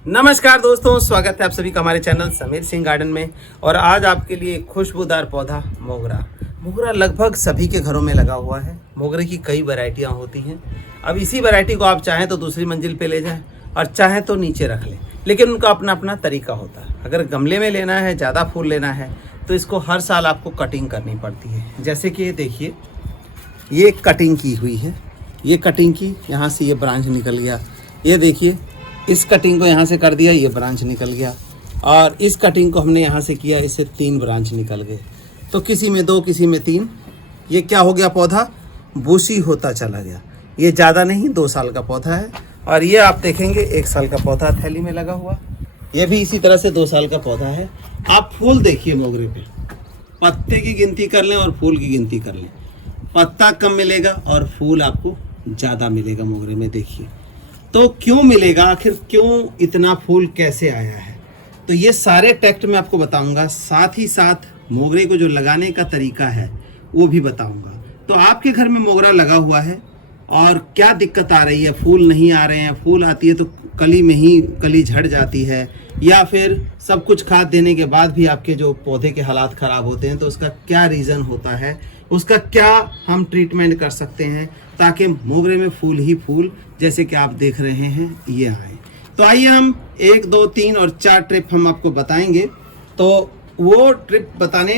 नमस्कार दोस्तों, स्वागत है आप सभी का हमारे चैनल समीर सिंह गार्डन में। और आज आपके लिए खुशबूदार पौधा मोगरा। मोगरा लगभग सभी के घरों में लगा हुआ है। मोगरे की कई वैरायटियां होती हैं। अब इसी वैरायटी को आप चाहें तो दूसरी मंजिल पे ले जाएं और चाहें तो नीचे रख लें, लेकिन उनका अपना अपना तरीका होता है। अगर गमले में लेना है, ज़्यादा फूल लेना है, तो इसको हर साल आपको कटिंग करनी पड़ती है। जैसे कि ये देखिए, ये कटिंग की हुई है, ये कटिंग की, यहाँ से ये ब्रांच निकल गया। ये देखिए, इस कटिंग को यहाँ से कर दिया, ये ब्रांच निकल गया। और इस कटिंग को हमने यहाँ से किया, इससे 3 ब्रांच निकल गए। तो किसी में 2, किसी में 3। ये क्या हो गया, पौधा बुशी होता चला गया। ये ज़्यादा नहीं, 2 साल का पौधा है। और ये आप देखेंगे 1 साल का पौधा थैली में लगा हुआ। ये भी इसी तरह से 2 साल का पौधा है। आप फूल देखिए मोगरे पे, पत्ते की गिनती कर लें और फूल की गिनती कर लें, पत्ता कम मिलेगा और फूल आपको ज़्यादा मिलेगा मोगरे में। देखिए तो क्यों मिलेगा, आखिर क्यों इतना फूल कैसे आया है, तो ये सारे टेक्स्ट मैं आपको बताऊंगा। साथ ही साथ मोगरे को जो लगाने का तरीका है वो भी बताऊंगा। तो आपके घर में मोगरा लगा हुआ है और क्या दिक्कत आ रही है, फूल नहीं आ रहे हैं, फूल आती है तो कली में ही कली झड़ जाती है, या फिर सब कुछ खाद देने के बाद भी आपके जो पौधे के हालात ख़राब होते हैं, तो उसका क्या रीज़न होता है, उसका क्या हम ट्रीटमेंट कर सकते हैं ताकि मोगरे में फूल ही फूल, जैसे कि आप देख रहे हैं, ये आए। तो आइए हम 1, 2, 3 और 4 ट्रिप हम आपको बताएंगे। तो वो ट्रिप बताने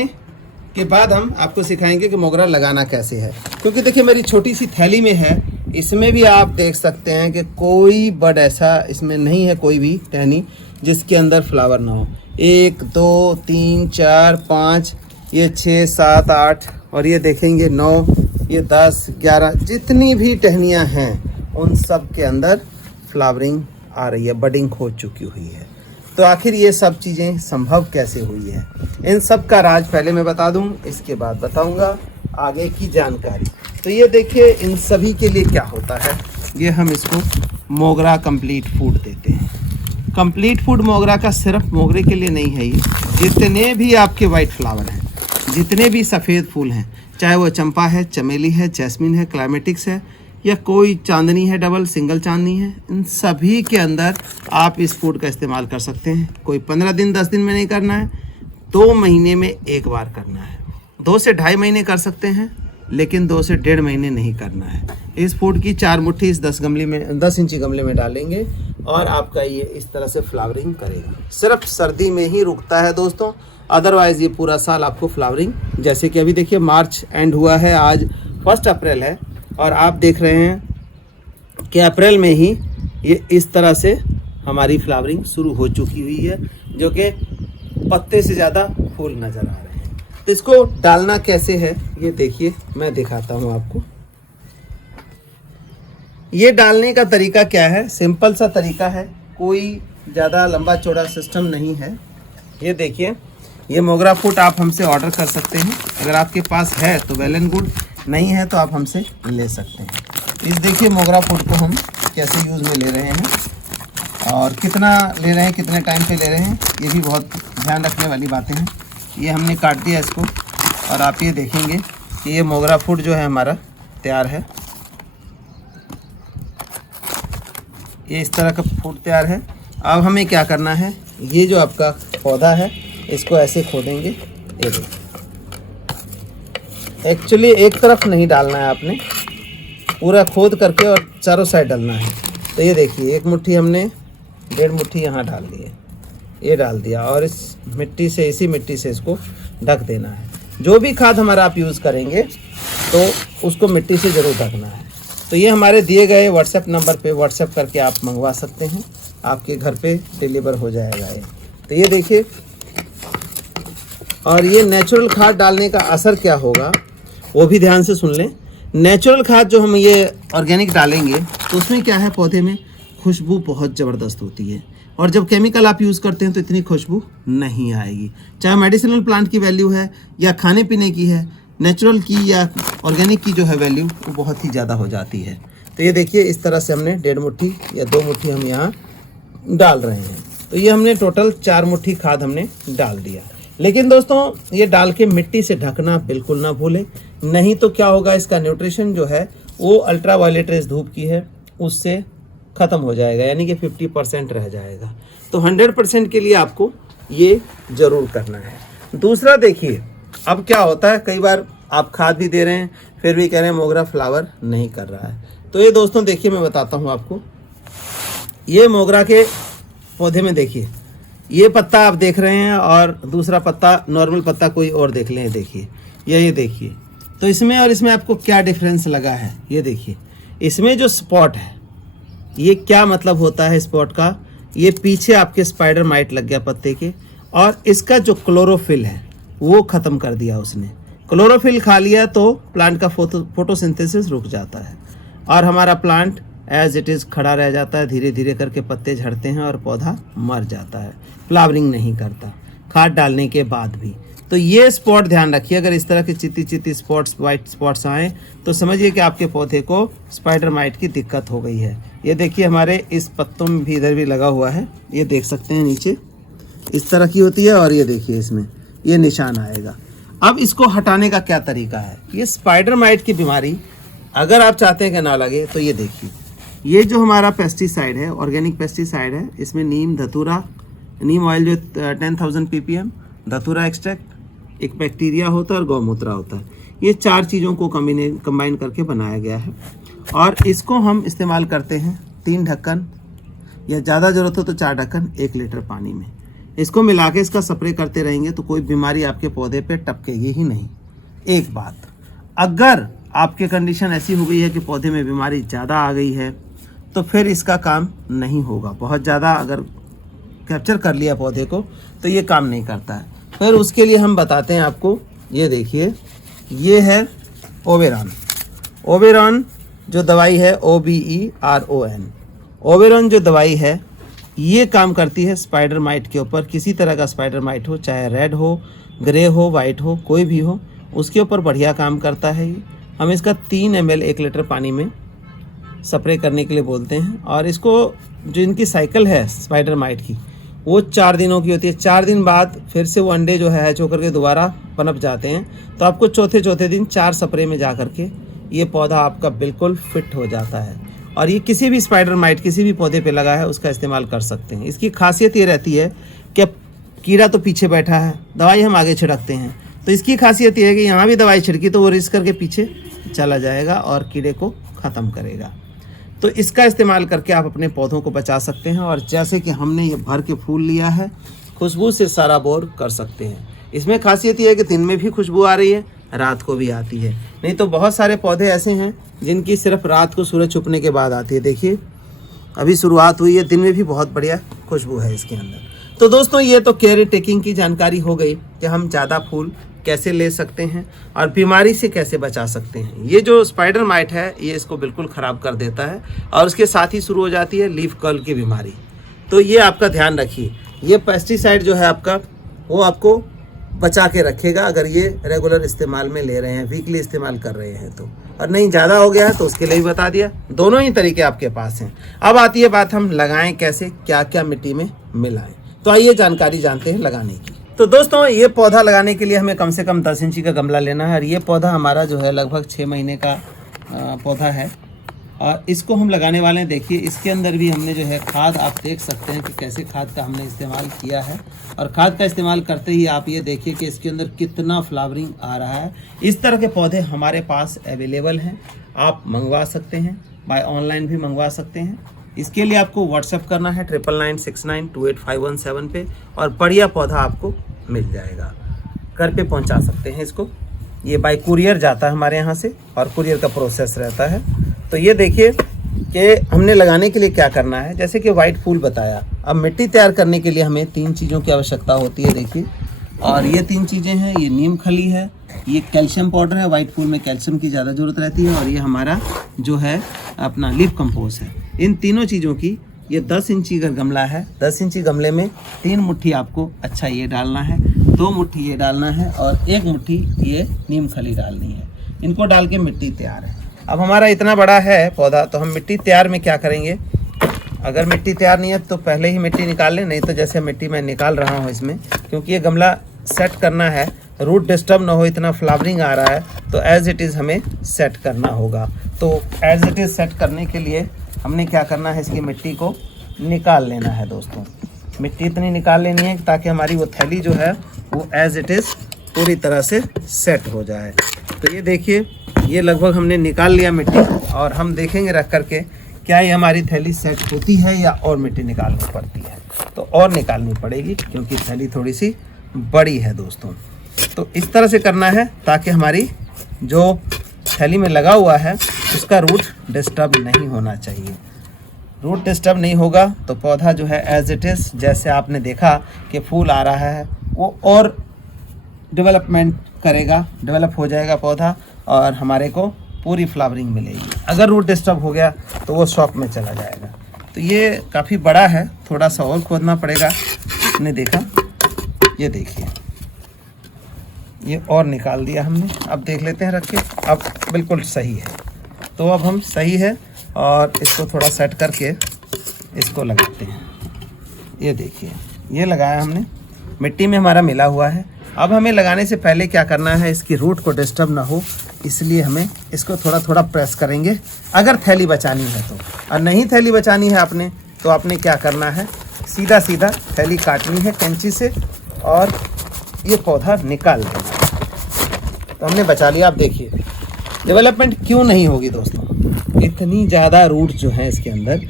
के बाद हम आपको सिखाएंगे कि मोगरा लगाना कैसे है। क्योंकि देखिए मेरी छोटी सी थैली में है, इसमें भी आप देख सकते हैं कि कोई बड ऐसा इसमें नहीं है, कोई भी टहनी जिसके अंदर फ्लावर ना हो। 1, 2, 3, 4, 5, ये 6, 7, 8 और ये देखेंगे 9, ये 10, 11, जितनी भी टहनियाँ हैं उन सब के अंदर फ्लावरिंग आ रही है, बडिंग हो चुकी हुई है। तो आखिर ये सब चीज़ें संभव कैसे हुई है, इन सब का राज पहले मैं बता दूं, इसके बाद बताऊंगा आगे की जानकारी। तो ये देखिए, इन सभी के लिए क्या होता है, ये हम इसको मोगरा कंप्लीट फूड देते हैं। कंप्लीट फूड मोगरा का सिर्फ मोगरे के लिए नहीं है, ये जितने भी आपके वाइट फ्लावर हैं, जितने भी सफ़ेद फूल हैं, चाहे वो चंपा है, चमेली है, जैस्मिन है, क्लाइमेटिक्स है, या कोई चांदनी है, डबल सिंगल चांदनी है, इन सभी के अंदर आप इस फूड का इस्तेमाल कर सकते हैं। कोई 15 दिन 10 दिन में नहीं करना है, 2 महीने में एक बार करना है। 2 से 2.5 महीने कर सकते हैं, लेकिन 2 से 1.5 महीने नहीं करना है। इस फूड की 4 मुट्ठी इस 10 इंची गमले में डालेंगे और आपका ये इस तरह से फ्लावरिंग करेगा। सिर्फ सर्दी में ही रुकता है दोस्तों, अदरवाइज़ ये पूरा साल आपको फ्लावरिंग, जैसे कि अभी देखिए मार्च एंड हुआ है, आज 1 अप्रैल है और आप देख रहे हैं कि अप्रैल में ही ये इस तरह से हमारी फ्लावरिंग शुरू हो चुकी हुई है, जो कि पत्ते से ज़्यादा फूल नज़र आ रहे हैं। तो इसको डालना कैसे है ये देखिए, मैं दिखाता हूँ आपको। ये डालने का तरीका क्या है, सिंपल सा तरीका है, कोई ज़्यादा लंबा चौड़ा सिस्टम नहीं है। ये देखिए, ये मोगरा फूड आप हमसे ऑर्डर कर सकते हैं। अगर आपके पास है तो वेल एंड गुड, नहीं है तो आप हमसे ले सकते हैं। इस देखिए मोगरा फूड को हम कैसे यूज़ में ले रहे हैं और कितना ले रहे हैं, कितने टाइम पे ले रहे हैं, ये भी बहुत ध्यान रखने वाली बातें हैं। ये हमने काट दिया इसको और आप ये देखेंगे कि ये मोगरा फूड जो है हमारा तैयार है। ये इस तरह का फूड तैयार है। अब हमें क्या करना है, ये जो आपका पौधा है इसको ऐसे खोदेंगे। ये देखिए, एक्चुअली एक तरफ नहीं डालना है, आपने पूरा खोद करके और चारों साइड डालना है। तो ये देखिए, 1 मुट्ठी हमने 1.5 मुट्ठी यहाँ डाल दी है, ये डाल दिया और इस मिट्टी से, इसी मिट्टी से इसको ढक देना है। जो भी खाद हमारा आप यूज़ करेंगे तो उसको मिट्टी से ज़रूर ढकना है। तो ये हमारे दिए गए व्हाट्सएप नंबर पे व्हाट्सएप करके आप मंगवा सकते हैं, आपके घर पे डिलीवर हो जाएगा ये। तो ये देखिए, और ये नेचुरल खाद डालने का असर क्या होगा वो भी ध्यान से सुन लें। नेचुरल खाद जो हम ये ऑर्गेनिक डालेंगे तो उसमें क्या है, पौधे में खुशबू बहुत ज़बरदस्त होती है, और जब केमिकल आप यूज़ करते हैं तो इतनी खुशबू नहीं आएगी। चाहे मेडिसिनल प्लांट की वैल्यू है या खाने पीने की है, नेचुरल की या ऑर्गेनिक की जो है वैल्यू वो बहुत ही ज़्यादा हो जाती है। तो ये देखिए, इस तरह से हमने 1.5 मुट्ठी या 2 मुट्ठी हम यहाँ डाल रहे हैं। तो ये हमने टोटल 4 मुट्ठी खाद हमने डाल दिया। लेकिन दोस्तों ये डाल के मिट्टी से ढकना बिल्कुल ना भूलें, नहीं तो क्या होगा, इसका न्यूट्रिशन जो है वो अल्ट्रा वायलेट रेज धूप की है, उससे ख़त्म हो जाएगा, यानी कि 50% रह जाएगा। तो 100% के लिए आपको ये ज़रूर करना है। दूसरा देखिए, अब क्या होता है, कई बार आप खाद भी दे रहे हैं फिर भी कह रहे हैं मोगरा फ्लावर नहीं कर रहा है। तो ये दोस्तों देखिए, मैं बताता हूँ आपको, ये मोगरा के पौधे में देखिए, ये पत्ता आप देख रहे हैं और दूसरा पत्ता नॉर्मल पत्ता कोई और देख लें, देखिए ये देखिए। तो इसमें और इसमें आपको क्या डिफरेंस लगा है, ये देखिए। इसमें जो स्पॉट है, ये क्या मतलब होता है स्पॉट का, ये पीछे आपके स्पाइडर माइट लग गया पत्ते के, और इसका जो क्लोरोफिल है वो ख़त्म कर दिया उसने। क्लोरोफिल खा लिया तो प्लांट का फोटोसिंथेसिस रुक जाता है और हमारा प्लांट एज इट इज़ खड़ा रह जाता है, धीरे धीरे करके पत्ते झड़ते हैं और पौधा मर जाता है, फ्लावरिंग नहीं करता खाद डालने के बाद भी। तो ये स्पॉट ध्यान रखिए, अगर इस तरह के चित्ती स्पॉट्स, वाइट स्पॉट्स आएँ तो समझिए कि आपके पौधे को स्पाइडर माइट की दिक्कत हो गई है। ये देखिए, हमारे इस पत्तों में भी इधर भी लगा हुआ है, ये देख सकते हैं, नीचे इस तरह की होती है और ये देखिए इसमें ये निशान आएगा। अब इसको हटाने का क्या तरीका है, ये स्पाइडर माइट की बीमारी अगर आप चाहते हैं कि ना लगे तो ये देखिए, ये जो हमारा पेस्टिसाइड है, ऑर्गेनिक पेस्टिसाइड है, इसमें नीम धतूरा, नीम ऑयल जो 10,000 ppm, धतूरा एक्सट्रैक्ट, एक बैक्टीरिया होता है और गौमूत्र होता है। ये 4 चीज़ों को कंबाइन करके बनाया गया है और इसको हम इस्तेमाल करते हैं 3 ढक्कन या ज़्यादा ज़रूरत हो तो 4 ढक्कन 1 लीटर पानी में। इसको मिला के इसका स्प्रे करते रहेंगे तो कोई बीमारी आपके पौधे पे टपकेगी ही नहीं। एक बात, अगर आपके कंडीशन ऐसी हो गई है कि पौधे में बीमारी ज़्यादा आ गई है तो फिर इसका काम नहीं होगा। बहुत ज़्यादा अगर कैप्चर कर लिया पौधे को तो ये काम नहीं करता है। फिर उसके लिए हम बताते हैं आपको, ये देखिए, ये है ओवेरॉन। ओवेरॉन जो दवाई है, OBERON, ओवेरॉन जो दवाई है ये काम करती है स्पाइडर माइट के ऊपर। किसी तरह का स्पाइडर माइट हो, चाहे रेड हो, ग्रे हो, वाइट हो, कोई भी हो, उसके ऊपर बढ़िया काम करता है ये। हम इसका 3 ml 1 लीटर पानी में स्प्रे करने के लिए बोलते हैं। और इसको जो इनकी साइकिल है स्पाइडर माइट की, वो 4 दिनों की होती है। 4 दिन बाद फिर से वो अंडे जो है हैच होकर के दोबारा पनप जाते हैं। तो आपको चौथे दिन 4 स्प्रे में जा करके ये पौधा आपका बिल्कुल फिट हो जाता है। और ये किसी भी स्पाइडर माइट किसी भी पौधे पे लगा है उसका इस्तेमाल कर सकते हैं। इसकी खासियत ये रहती है कि कीड़ा तो पीछे बैठा है, दवाई हम आगे छिड़कते हैं, तो इसकी खासियत ये है कि यहाँ भी दवाई छिड़की तो वो रिस्क करके पीछे चला जाएगा और कीड़े को ख़त्म करेगा। तो इसका इस्तेमाल करके आप अपने पौधों को बचा सकते हैं। और जैसे कि हमने ये भर के फूल लिया है, खुशबू से सारा बोर कर सकते हैं। इसमें खासियत ये है कि दिन में भी खुशबू आ रही है, रात को भी आती है। नहीं तो बहुत सारे पौधे ऐसे हैं जिनकी सिर्फ रात को सूरज छुपने के बाद आती है। देखिए अभी शुरुआत हुई है, दिन में भी बहुत बढ़िया खुशबू है इसके अंदर। तो दोस्तों, ये तो केयर टेकिंग की जानकारी हो गई कि हम ज़्यादा फूल कैसे ले सकते हैं और बीमारी से कैसे बचा सकते हैं। ये जो स्पाइडर माइट है ये इसको बिल्कुल ख़राब कर देता है और उसके साथ ही शुरू हो जाती है लीफ कर्ल की बीमारी। तो ये आपका ध्यान रखिए, ये पेस्टिसाइड जो है आपका वो आपको बचा के रखेगा अगर ये रेगुलर इस्तेमाल में ले रहे हैं, वीकली इस्तेमाल कर रहे हैं तो। और नहीं ज़्यादा हो गया है तो उसके लिए भी बता दिया। दोनों ही तरीके आपके पास हैं। अब आती है बात हम लगाएं कैसे, क्या क्या मिट्टी में मिलाएं। तो आइए जानकारी जानते हैं लगाने की। तो दोस्तों, ये पौधा लगाने के लिए हमें कम से कम 10 इंची का गमला लेना है और ये पौधा हमारा जो है लगभग 6 महीने का पौधा है और इसको हम लगाने वाले हैं। देखिए इसके अंदर भी हमने जो है खाद, आप देख सकते हैं कि कैसे खाद का हमने इस्तेमाल किया है। और खाद का इस्तेमाल करते ही आप ये देखिए कि इसके अंदर कितना फ्लावरिंग आ रहा है। इस तरह के पौधे हमारे पास अवेलेबल हैं, आप मंगवा सकते हैं, बाय ऑनलाइन भी मंगवा सकते हैं। इसके लिए आपको व्हाट्सएप करना है 9996928517 पे और बढ़िया पौधा आपको मिल जाएगा। घर पे पहुंचा सकते हैं इसको। ये बाय कुरियर जाता है हमारे यहाँ से और कुरियर का प्रोसेस रहता है। तो ये देखिए कि हमने लगाने के लिए क्या करना है। जैसे कि वाइट फूल बताया, अब मिट्टी तैयार करने के लिए हमें 3 चीज़ों की आवश्यकता होती है। देखिए, और ये 3 चीज़ें हैं, ये नीम खली है, ये कैल्शियम पाउडर है, वाइट फूल में कैल्शियम की ज़्यादा ज़रूरत रहती है, और ये हमारा जो है अपना लीफ कंपोस्ट है। इन तीनों चीज़ों की, ये 10 इंची का गमला है, 10 इंची गमले में 3 मुट्ठी आपको अच्छा ये डालना है, 2 मुट्ठी ये डालना है और 1 मुट्ठी ये नीम खली डालनी है। इनको डाल के मिट्टी तैयार है। अब हमारा इतना बड़ा है पौधा, तो हम मिट्टी तैयार में क्या करेंगे, अगर मिट्टी तैयार नहीं है तो पहले ही मिट्टी निकाल लें, नहीं तो जैसे मिट्टी मैं निकाल रहा हूँ इसमें, क्योंकि ये गमला सेट करना है, रूट डिस्टर्ब ना हो, इतना फ्लावरिंग आ रहा है तो एज इट इज़ हमें सेट करना होगा। तो एज इट इज़ सेट करने के लिए हमने क्या करना है, इसकी मिट्टी को निकाल लेना है दोस्तों। मिट्टी इतनी निकाल लेनी है ताकि हमारी वो थैली जो है वो एज इट इज़ पूरी तरह से सेट हो जाए। तो ये देखिए, ये लगभग हमने निकाल लिया मिट्टी, और हम देखेंगे रख करके क्या ये हमारी थैली सेट होती है या और मिट्टी निकालनी पड़ती है। तो और निकालनी पड़ेगी क्योंकि थैली थोड़ी सी बड़ी है दोस्तों। तो इस तरह से करना है ताकि हमारी जो थैली में लगा हुआ है उसका रूट डिस्टर्ब नहीं होना चाहिए। रूट डिस्टर्ब नहीं होगा तो पौधा जो है एज इट इज़, जैसे आपने देखा कि फूल आ रहा है, वो और डेवलपमेंट करेगा, डेवलप हो जाएगा पौधा, और हमारे को पूरी फ्लावरिंग मिलेगी। अगर रूट डिस्टर्ब हो गया तो वो शॉक में चला जाएगा। तो ये काफ़ी बड़ा है, थोड़ा सा और खोदना पड़ेगा। आपने देखा, ये देखिए, ये और निकाल दिया हमने। अब देख लेते हैं रख के, अब बिल्कुल सही है। तो अब हम सही है और इसको थोड़ा सेट करके इसको लगाते हैं। ये देखिए, ये लगाया हमने, मिट्टी में हमारा मिला हुआ है। अब हमें लगाने से पहले क्या करना है, इसकी रूट को डिस्टर्ब ना हो इसलिए हमें इसको थोड़ा थोड़ा प्रेस करेंगे, अगर थैली बचानी है तो। और नहीं थैली बचानी है आपने, तो आपने क्या करना है, सीधा सीधा थैली काटनी है कैंची से और ये पौधा निकाल देना है। तो हमने बचा लिया। आप देखिए डेवलपमेंट क्यों नहीं होगी दोस्तों, इतनी ज़्यादा रूट जो है इसके अंदर,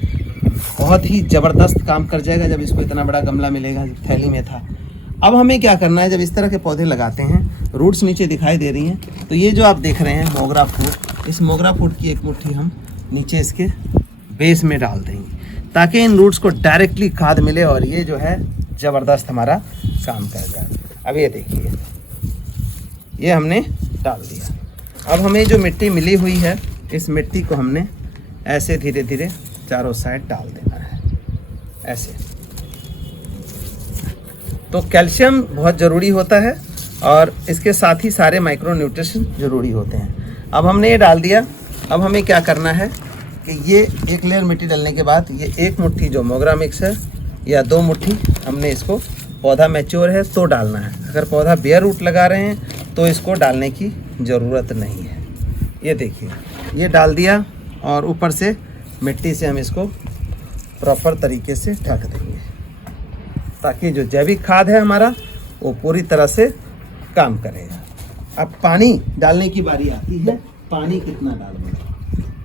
बहुत ही ज़बरदस्त काम कर जाएगा जब इसको इतना बड़ा गमला मिलेगा, थैली में था। अब हमें क्या करना है, जब इस तरह के पौधे लगाते हैं, रूट्स नीचे दिखाई दे रही हैं, तो ये जो आप देख रहे हैं मोगरा फूट, इस मोगरा फूट की एक मुट्ठी हम नीचे इसके बेस में डाल देंगे ताकि इन रूट्स को डायरेक्टली खाद मिले और ये जो है ज़बरदस्त हमारा काम कर जाए। अब ये देखिए, ये हमने डाल दिया। अब हमें जो मिट्टी मिली हुई है, इस मिट्टी को हमने ऐसे धीरे धीरे चारों साइड डाल देना है, ऐसे। तो कैल्शियम बहुत ज़रूरी होता है और इसके साथ ही सारे माइक्रो न्यूट्रिशन ज़रूरी होते हैं। अब हमने ये डाल दिया। अब हमें क्या करना है कि ये एक लेयर मिट्टी डालने के बाद ये एक मुट्ठी जो मोगरा मिक्स है या 2 मुट्ठी हमने इसको, पौधा मैच्योर है तो डालना है। अगर पौधा बेयर रूट लगा रहे हैं तो इसको डालने की ज़रूरत नहीं है। ये देखिए, ये डाल दिया और ऊपर से मिट्टी से हम इसको प्रॉपर तरीके से ढक देंगे ताकि जो जैविक खाद है हमारा वो पूरी तरह से काम करेगा। अब पानी डालने की बारी आती है। पानी कितना डालना,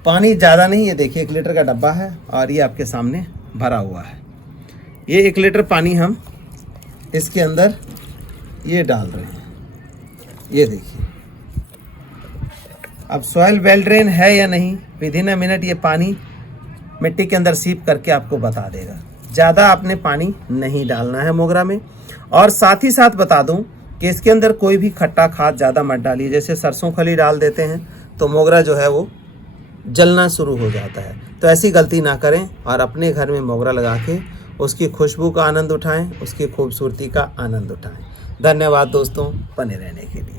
पानी ज़्यादा नहीं, ये देखिए 1 लीटर का डब्बा है और ये आपके सामने भरा हुआ है। ये 1 लीटर पानी हम इसके अंदर ये डाल रहे हैं, ये देखिए। अब सॉइल वेल ड्रेन है या नहीं, विदिन अ मिनट ये पानी मिट्टी के अंदर सीप करके आपको बता देगा। ज़्यादा आपने पानी नहीं डालना है मोगरा में। और साथ ही साथ बता दूं कि इसके अंदर कोई भी खट्टा खाद ज़्यादा मत डालिए। जैसे सरसों खली डाल देते हैं तो मोगरा जो है वो जलना शुरू हो जाता है। तो ऐसी गलती ना करें और अपने घर में मोगरा लगा के उसकी खुशबू का आनंद उठाएं, उसकी खूबसूरती का आनंद उठाएं। धन्यवाद दोस्तों बने रहने के लिए।